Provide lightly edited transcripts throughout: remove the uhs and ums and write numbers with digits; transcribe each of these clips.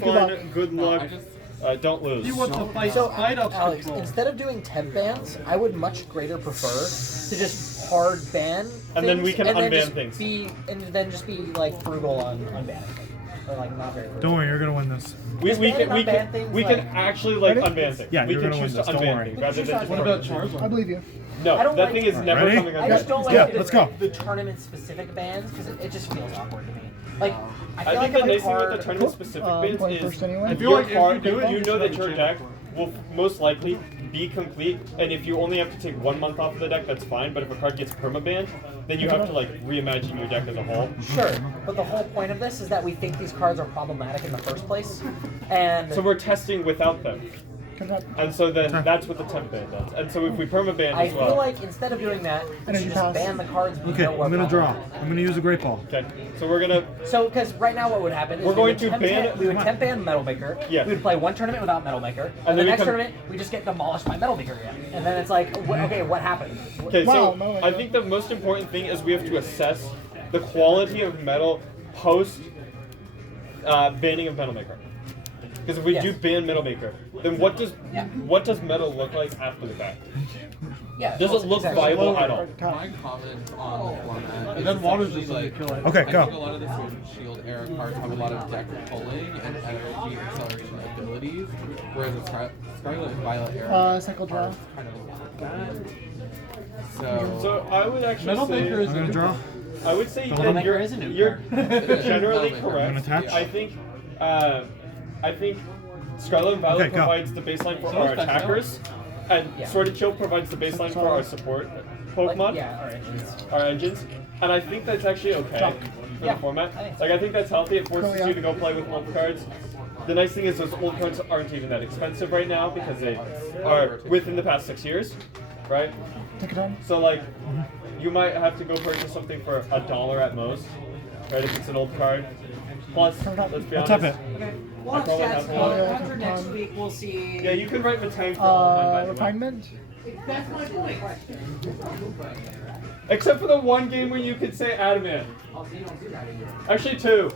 fun, good luck. Don't lose. You want to fight So, up Alex, control. instead of doing temp bans, I would much greater prefer to just hard ban And then we can unban things. And then just be like frugal on banning them. Or like not very frugal. Don't worry, you're gonna win this. We can actually like unban things. Yeah, we you're can gonna choose win to this, don't unban worry. things rather than just What about Charizard? I believe you. No, I don't that like thing is it. never Ready? coming I unbanned. just don't like Yeah, the, let's go. the tournament-specific bans because it just feels awkward to me. Like, I feel I like think the if nice a thing with card, the tournament-specific bans playing is first anyway. if feel your like if you card, do it, you you know that should your change deck will most likely be complete, and if you only have to take 1 month off of the deck, that's fine. But if a card gets perma-banned, then you have to like reimagine your deck as a whole. Sure, but the whole point of this is that we think these cards are problematic in the first place, and So we're testing without them. And so then that's what the temp ban does. And so if we perma-ban I as well. feel like instead of doing that, we Energy should just pass. ban the cards we Okay, know are I'm gonna draw. problematic. I'm gonna use a great ball. Okay, so we're gonna. So, because right now what would happen is We're we going would to temp ban- we would temp ban Metal Maker. Yeah. We would play one tournament without Metal Maker, and then the we next come- tournament we just get demolished by Metal Maker again. And then it's like, okay, what happened? Okay, Wow, so no I think the most important thing is we have to assess the quality of metal post banning of Metal Maker. Because if we do Yes. ban Metal Maker, then what does metal look like after the fact? Yeah. Does it look exactly. viable at all? My comment on the format. And then water's essentially, just going to kill it. Okay, I think a go. lot of the Sword and Shield era cards have a lot of deck pulling and energy acceleration abilities, whereas the Scarlet and Violet era Cycle draw. cards kind of lack that. So, So I would actually Metal say Maker is I'm gonna draw. I would say Metal that Maker you're, is a new you're generally Metal Maker. correct. I'm gonna attach. I think Scarlet and Violet Okay, go. provides the baseline for So our is Bexel. attackers, and Yeah. Sword and Shield provides the baseline for our support Pokemon. Like, yeah, alright. Our engines, and I think that's actually okay for Yeah, the format. I think so. Like I think that's healthy. It forces yeah. you to go play with old cards. The nice thing is those old cards aren't even that expensive right now because they are within the past 6 years, right? Tinkaton. So like, you might have to go purchase something for $1 at most, right? If it's an old card. Plus, let's be I'll honest. tap it. Well, I probably have one. after next week, we'll see. Yeah, you can write the tank for all time, by the way. Refinement. That's my point. Except for the one game where you could say adamant. Actually, 2.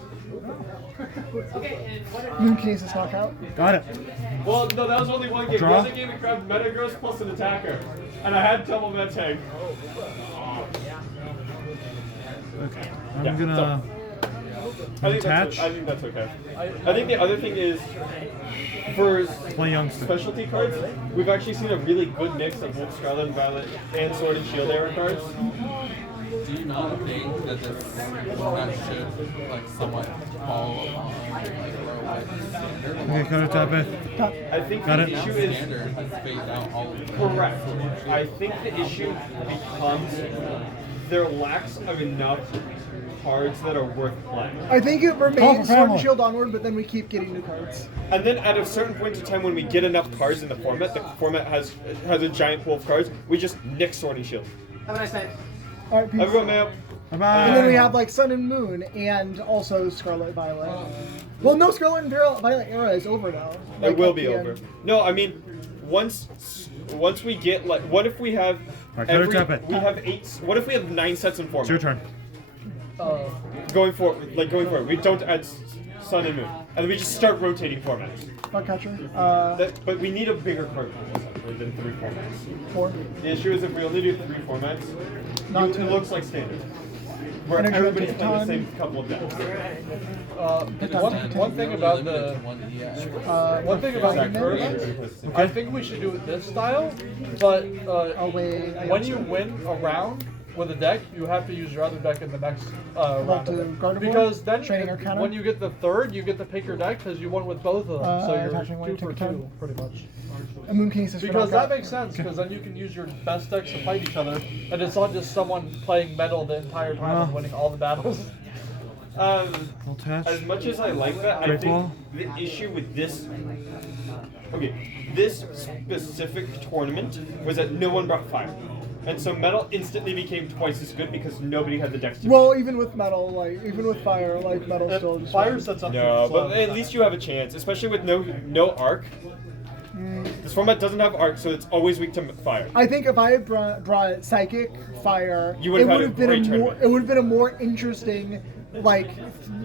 Moon Kinesis knockout. Got it. Well, no, that was only one game. Draw. The other game it grabbed Metagross plus an attacker. And I had double Metang. Okay. Yeah, I'm gonna attach. I think that's okay. I think the other thing is, for Play youngster. specialty cards, we've actually seen a really good mix of both Scarlet and Violet and Sword and Shield era cards. do you not think that this format should like somewhat follow along like Heroic standard? Okay, counter tap it. I think Got the it. issue is Standard has phased out all of the correct. I think the issue becomes there lacks of enough cards that are worth playing. I think it Oh, remains Sword family. and Shield onward, but then we keep getting new cards. And then at a certain point in time when we get enough cards in the format has a giant pool of cards, we just nick Sword and Shield. Have a nice night. All right, peace. Everyone, man. Bye-bye. And then we have like Sun and Moon, and also Scarlet Violet. Well, no, Scarlet and Violet era is over now. Like, It will at be the over. end. No, I mean, once we get like, what if we have Alright, counter tap it. we have 8? What if we have 9 sets in It's format? your turn. Going forward, we don't add Sun and Moon, and we just start rotating formats. Bugcatcher. But we need a bigger card pool essentially than 3 formats. 4. The issue is if we only do 3 formats, Not it two. looks like standard, where Energy everybody's playing the time. same couple of decks. One thing about the one thing about the Exactly. tournament, I think we should do it this style, but Oh wait. I when got you some. win a round with a deck, you have to use your other deck in the next round. to of it. Gardevoir? Because then, Training Arcana? when you get the third, you get to pick your deck because you won with both of them. So attaching you're one 2 to for Tinkaton. 2, pretty much. A Moon Kinesis. Because that makes sense, because then you can use your best decks to fight each other, and it's not just someone playing metal the entire time and winning all the battles. I'll attach. As much as I like that, I Great think ball. the issue with this specific tournament was that no one brought fire. And so metal instantly became twice as good because nobody had the decks to Well, even with metal, like even with fire, like metal still just Fire sets up No, for but at least you have a chance, especially with no arc. This format doesn't have arc, so it's always weak to fire. I think if I had brought Psychic Fire, You would've it had would a have been great a more tournament. it would have been a more interesting like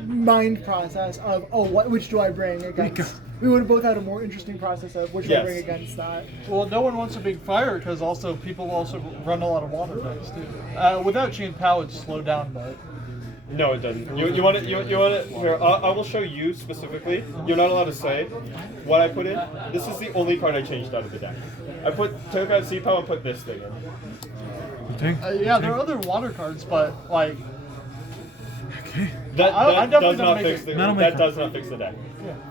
mind process of which do I bring against. We would have both had a more interesting process of which do I bring against that. Well, no one wants a big fire because also people also run a lot of water decks too. Without chain power, it's slowed down, but. No, it doesn't. You want it? You want it? Here, I will show you specifically. You're not allowed to say what I put in. This is the only card I changed out of the deck. I put took out C-Pow and put this thing in. Yeah, there are other water cards, but like. Okay. That definitely does not make fix it. the That'll that make does not fix the deck.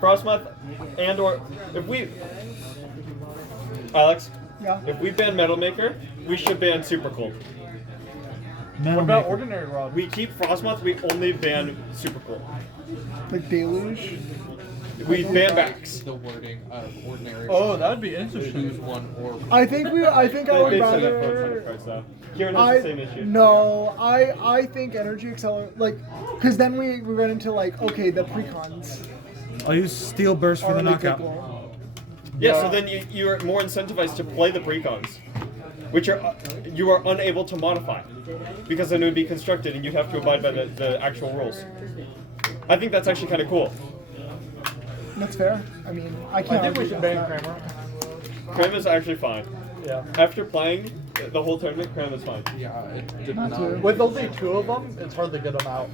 Frostmoth and or if we Alex, Yeah. if we ban Metal Maker, we should ban Super Cold. What about ordinary rod? We keep Frostmoth, we only ban Super Cold. Like Deluge. We ban backs. The wording of ordinary. Oh, that would be Choose interesting. one or. I think I would They said that for a ton of rather. cards though. Kieran has the same issue. No, I think energy accelerate because then we run into okay the precons. I'll use Steel Burst for are the knockout. equal. Yeah, so then you're more incentivized to play the precons, which you are unable to modify, because then it would be constructed and you'd have to abide by the actual rules. I think that's actually kind of cool. That's fair. I mean, I can't. I think we argue should ban against Kramer. Cram is actually fine. Yeah. After playing the whole tournament, Cram is fine. Yeah, it did Not not. to. With only 2 of them, it's hard to get them out.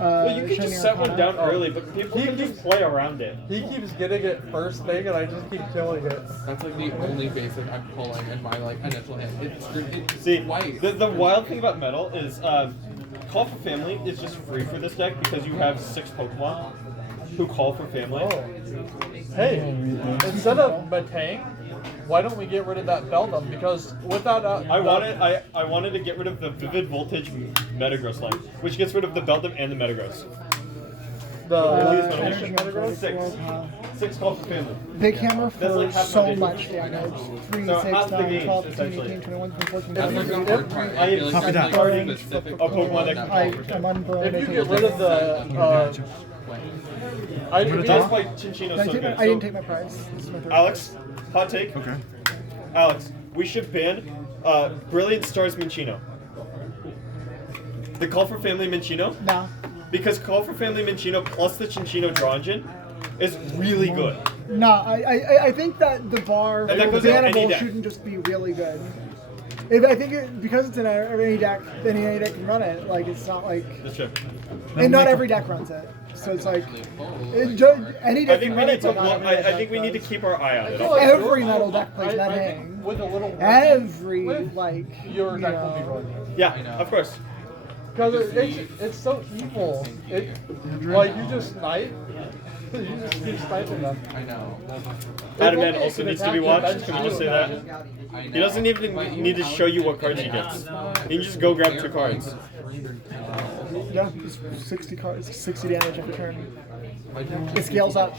Well, you can Shining just set one Arcana. down early, but people can just play around it. He keeps getting it first thing, and I just keep killing it. That's like the only basic I'm pulling in my initial hand. It's See, twice. the wild thing about Metal is Call for Family is just free for this deck because you have 6 Pokemon who call for family. Oh. Hey, instead of Matang, why don't we get rid of that Beldum? Because without I wanted to get rid of the Vivid Voltage Metagross line, which gets rid of the Beldum and the Metagross. Energy Metagross? Six. 6 Call for Family. Big hammer That's like for half so my much day. damage. 3, So 6, half the 9, game, 12, 15, essentially. 18, 21, 24, That's like 25, the hard part. I feel like Copy that's that. like specific A Pokemon that can I, call for I'm family. unburned. If you get rid of the, That's why Chinchino's so good. I didn't take my prize. This is my third Alex, hot take. Okay. Alex, we should ban Brilliant Stars Minchino. The Call for Family Minchino? prize. Nah. Because Call for Family Minchino plus the Chinchino draw engine is really good. Nah, I think that the bar And that for goes in any bannable deck. shouldn't just be really good. I think because it's in any deck, then any deck can run it. Like it's not like, That's true. and not every deck runs it. So it's like any I deck think can we run need it. to But not look, every I deck think we need to does. keep our eye on it. Every metal deck plays that hang. with a little Every with your you deck will be know. running. Yeah, of course. Because it's so evil. Like you just snipe. You just keep sniping them. I know. Adamant also needs to be watched. Can we just say that? I know. He doesn't even need to show you what cards he gets. He can just go grab 2 cards. Yeah, just 60 cards, 60 damage every turn. It scales up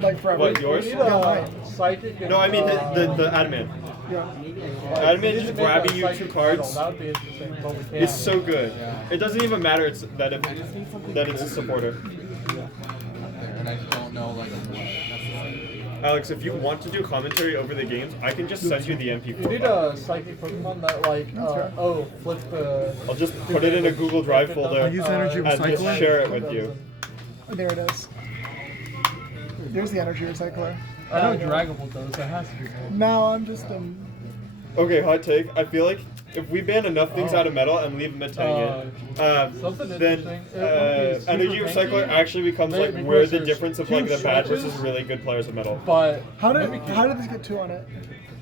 like forever. What, yours? We need Yeah, a mine. psychic. No, I mean the Adamant. Yeah. Adamant just grabbing you 2 cards. That would be interesting, but we can't. It's so good. It doesn't even matter that it's a supporter. There, and I don't know like what necessarily. Alex, if you want to do commentary over the games, I can just send you the You MP4 need file. a psychic Pokemon that like fair. flip the. I'll just put it in a Google Drive folder I'll use energy and just recycler. share it with you. There it is. There's the energy recycler. I know Dragon Ball does. That has to be. No, I'm just Okay, hot take. I feel like if we ban enough things out of metal and leave them at Something then interesting. It would be energy super recycler tanky. actually becomes like Maybe where the there's difference of 2 like the bad switches, versus really good players of metal. But how did this get 2 on it?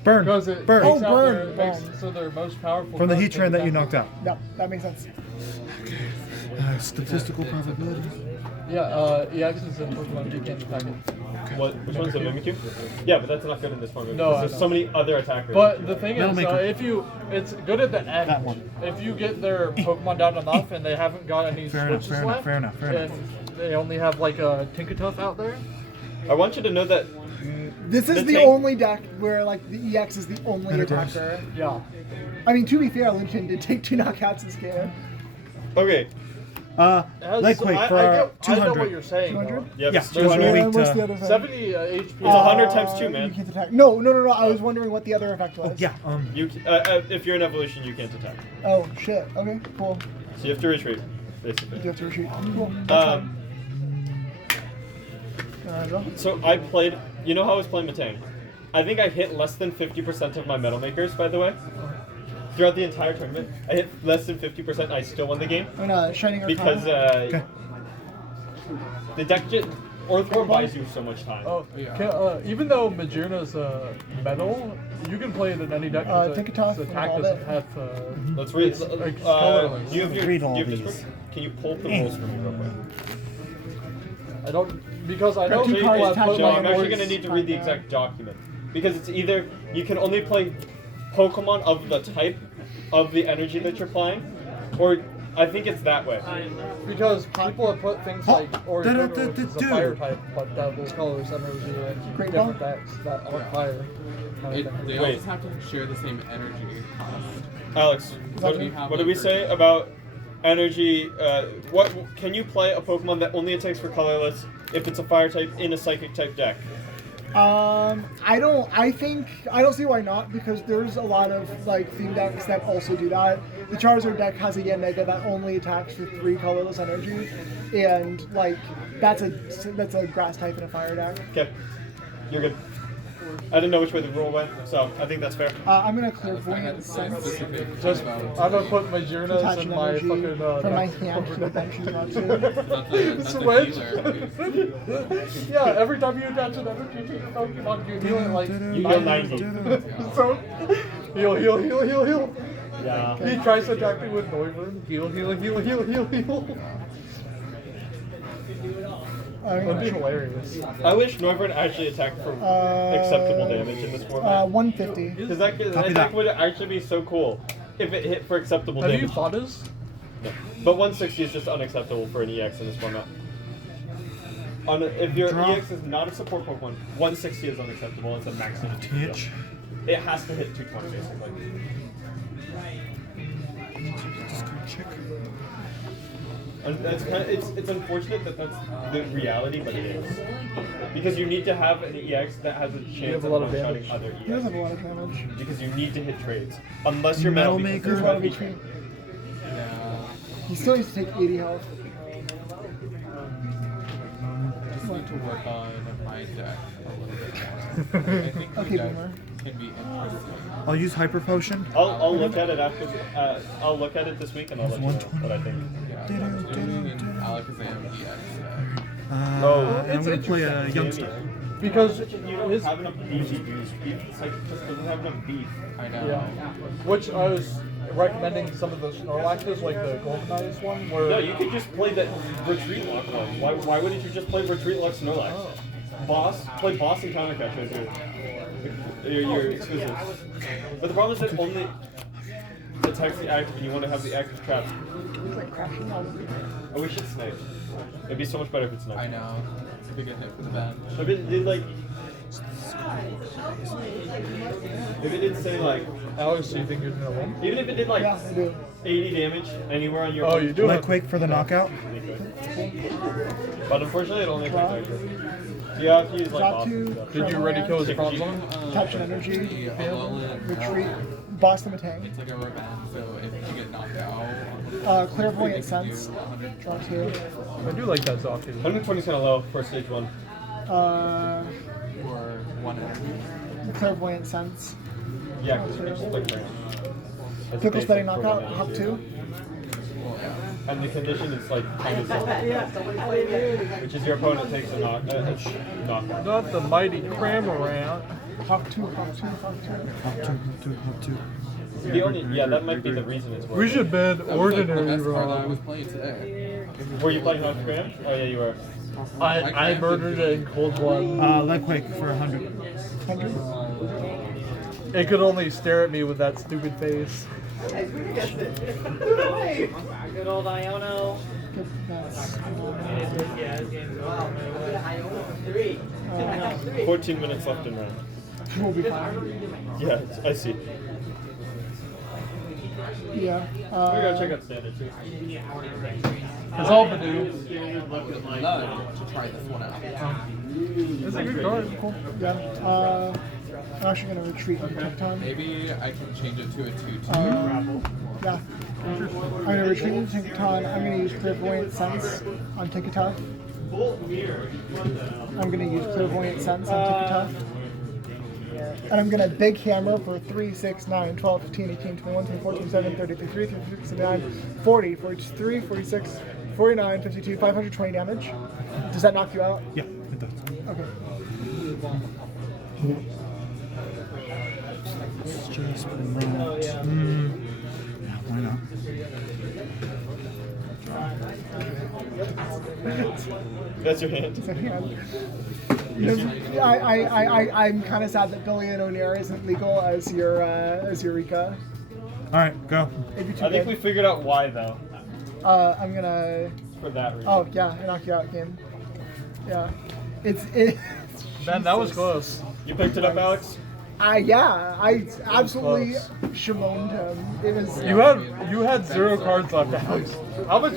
Burn. because it Burn. takes out burn, their, makes burn. so they're most powerful From the cards heat trend take that you down. knocked out. No, that makes sense. Statistical probability. Yeah, EX is in Pokemon. You can't attack it. Which one's the Mimikyu? Yeah, but that's not good in this format No, because I there's know. so many other attackers. But the thing That'll is, make her- if you, it's good at the end. That one. If you get their Pokemon down enough and they haven't got any Fair enough, switches fair enough, left, fair enough, fair and they only have like a Tinkaton out there. I want you to know that This is The the tank- only deck where like the EX is the only Metagross. attacker. Yeah. I mean, to be fair, Lucian did take 2 knockouts this game. okay. Leg quake for I know what 200. you're saying. 200? though. Yep, Yeah, it's 200 200. weak What's to- the other thing? 70 HP. It's 100 times 2, You man. can't attack. No. I was wondering what the other effect was. Yeah. You if you're in evolution, you can't attack. Oh shit. Okay. Cool. So you have to retreat. basically. You have to retreat. Cool. Go. So I played. You know how I was playing Matang? I think I hit less than 50% of my metal makers. By the way, throughout the entire tournament, I hit less than 50%. And I still won the game And Shining Arcana. because Okay. the deck just Earthworm buys you so much time. Oh, even though Magearna's metal, you can play it in any deck. Tinkaton, The and attack all doesn't that. have. Let's read. It's, like, Do colorless. you have your Read all do you have these. Discord? Can you pull up the rules for me real quick? I don't because I know Two people cards have attached put to No, my I'm like actually boards. going to need to read the exact document. Because it's either you can only play Pokemon of the type of the energy that you're playing, or I think it's that way. because people have put things like Orioles, which is a Dude. fire type, but that will colorless energy and Great different ball. decks that aren't fire. They Wait. all just have to share the same energy cost. Alex, So we have what did we say about energy? What can you play a Pokemon that only attacks for colorless if it's a fire type in a psychic type deck? I don't see why not, because there's a lot of like theme decks that also do that. The Charizard deck has a Yanmega that only attacks for 3 colorless energy, and like that's a grass type in a fire deck. Okay, you're good. I didn't know which way the rule went, so I think that's fair. I'm gonna Clairvoyant Sense. Just I'm gonna put Magearna's Detach in my energy fucking from my deck. hand to the bench you want to. That's a Switch. healer. Yeah, every time you attach an energy to your Pokemon, you heal it like You heal 90. So heal. Yeah. He tries to attack me with Noivern. Heal. That'd be hilarious. I wish Noivern actually attacked for acceptable damage in this format. 150. Because that Copy that. would actually be so cool if it hit for acceptable Have you damage. fought us? No. But 160 is just unacceptable for an EX in this format. If your Draw. EX is not a support Pokemon, 160 is unacceptable. It's a maximum. Hitch. It has to hit 220 basically. And that's it's unfortunate that that's the reality, but it is. Because you need to have an EX that has a chance have a of lot of one-shotting damage. other He does have a EX. lot of damage. Because you need to hit trades. Unless you're metal, Metal because Maker. there's no Retreat. Yeah. He still needs to take 80 health. Just need to work on my deck a little bit more. I think my Okay, deck Boomer. can be interesting. I'll use Hyper Potion. I'll look at it after. I'll look at it this week and I'll let you know what I think. Yeah, doing an Alakazam EX deck. I'm gonna play a youngster. Because You don't his have enough beef. It's like it just doesn't have enough beef. I know. yeah, which I was recommending some of the Snorlaxes, like the Golden Eyes one, where No, you could just play that Retreat Lock one. Why wouldn't you just play Retreat Lock Snorlax? Play Boss and Counter Catch as your exclusives. But the problem is that only attacks the active and you want to have the active traps. He's like crashing all over. I wish it sniped. It'd be so much better if it sniped. I know. It's a big hit for the bench. If it did like... If it did say like... Alex, do you think you're gonna win? Even if it did like Yeah, I do. 80 damage anywhere on your... Oh, you do Light it. Quake for the knockout. But unfortunately it only affects active. You have to use like Drop boss and two. stuff. Did you already kill his Chick- bronze one? Touch and energy. Retreat. Boss the Matang. It's like a revenge, so if you get knocked out, Clairvoyant you can do Sense. 100 Draw 2. I do like that Zoku. 120 is kind of low for stage 1. for 1 energy. Clairvoyant Sense. Yeah, because it's just like range. It's Pickle basic spelling for knockout. 1 Hop energy. 2. Well, yeah. And the condition is like kind of simple. Which is your opponent takes a knockout. Not the mighty Cramorant. Hop 2. Hop 2. Hop 2. Hop two. The only that might be the reason it's We working. should ban That was like the ordinary best card I was wrong. playing today. Were you playing Hot Gram? Oh yeah, you were. I murdered it in cold blood. Light Quake for 100. 100. It could only stare at me with that stupid face. Good old Iono. Good. That's 14 minutes left in round. we'll be fine. Yeah, I see. Yeah. We're gonna check out standard too. It's all Badoo. I would love to try this one out. It's a good card. Cool. Yeah. I'm actually gonna retreat on Tinkaton. Maybe I can change it to a 2-2. Yeah. I'm gonna retreat into Tinkaton. I'm gonna use Clairvoyant Sense on Tinkaton. I'm gonna use Clairvoyant Sense on Tinkaton. And I'm gonna Big Hammer for 3, 6, 9, 12, 15, 18, 21, 24, 27, 30, 33, 34, 39, 40, 43, 46, 49, 52, 520 damage. Does that knock you out? Yeah, it does. Okay. Let's just put that. Yeah, why not? That's your hand. I'm kind of sad that Billy and O'Neill isn't legal as your Eureka. All right, go. It'd be too I think good. we figured out why though. I'm gonna. For that reason. Oh yeah, I knocked you out, game. Yeah, it's. Man, that was Jesus. close. You picked it up, Alex? Yeah, I absolutely close. shamoned him. It was. You had 0 cards left, Alex. How much